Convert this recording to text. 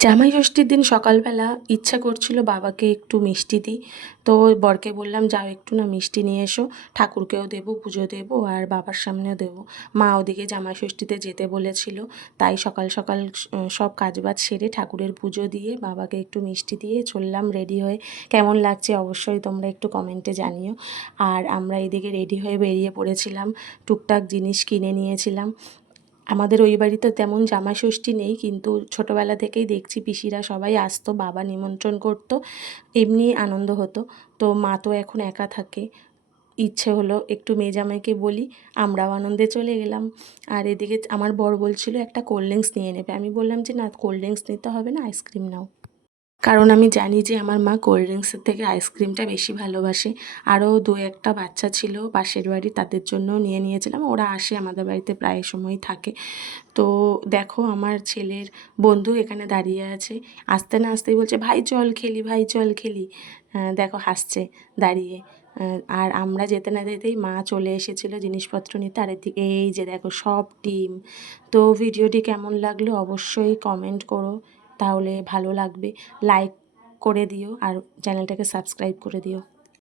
জামাই ষষ্ঠীর দিন সকালবেলা ইচ্ছা করছিল বাবাকে একটু মিষ্টি দিই। তো বরকে বললাম, যাও একটু না মিষ্টি নিয়ে এসো, ঠাকুরকেও দেবো, পুজো দেবো আর বাবার সামনেও দেবো। মা ওদিকে জামাই ষষ্ঠীতে যেতে বলেছিল, তাই সকাল সকাল সব কাজবাজ সেরে ঠাকুরের পুজো দিয়ে বাবাকে একটু মিষ্টি দিয়ে চললাম রেডি হয়ে। কেমন লাগছে অবশ্যই তোমরা একটু কমেন্টে জানিও। আর আমরা এদিকে রেডি হয়ে বেরিয়ে পড়েছিলাম, টুকটাক জিনিস কিনে নিয়েছিলাম। আমাদের ওই বাড়িতে তেমন জামাই ষষ্ঠী নেই, কিন্তু ছোটোবেলা থেকেই দেখছি পিসিরা সবাই আসতো, বাবা নিমন্ত্রণ করতো, এমনি আনন্দ হতো। তো মা তো এখন একা থাকে, ইচ্ছে হলো একটু মেয়ে জামাইকে বলি, আমরাও আনন্দে চলে গেলাম। আর এদিকে আমার বর বলছিল একটা কোল্ড ড্রিঙ্কস নিয়ে নেবে, আমি বললাম যে না, কোল্ড ড্রিঙ্কস নিতে হবে না, আইসক্রিম নাও। কারণ আমি জানি যে আমার মা কোল্ড ড্রিঙ্কসের থেকে আইসক্রিমটা বেশি ভালোবাসে। আরও দু একটা বাচ্চা ছিল পাশের বাড়ি, তাদের জন্যও নিয়ে নিয়েছিলাম, ওরা আসে আমাদের বাড়িতে প্রায় সময়ই থাকে। তো দেখো আমার ছেলের বন্ধু এখানে দাঁড়িয়ে আছে, আসতে না আসতেই বলছে, ভাই চল খেলি, ভাই চল খেলি। দেখো হাসছে দাঁড়িয়ে। আর আমরা যেতে না যেতেই মা চলে এসেছিলো জিনিসপত্র নিতে, আর এদিকে এই যে দেখো সব টিম। তো ভিডিওটি কেমন লাগলো অবশ্যই কমেন্ট করো, তাহলে ভালো লাগবে। লাইক করে দিও আর চ্যানেলটাকে সাবস্ক্রাইব করে দিও।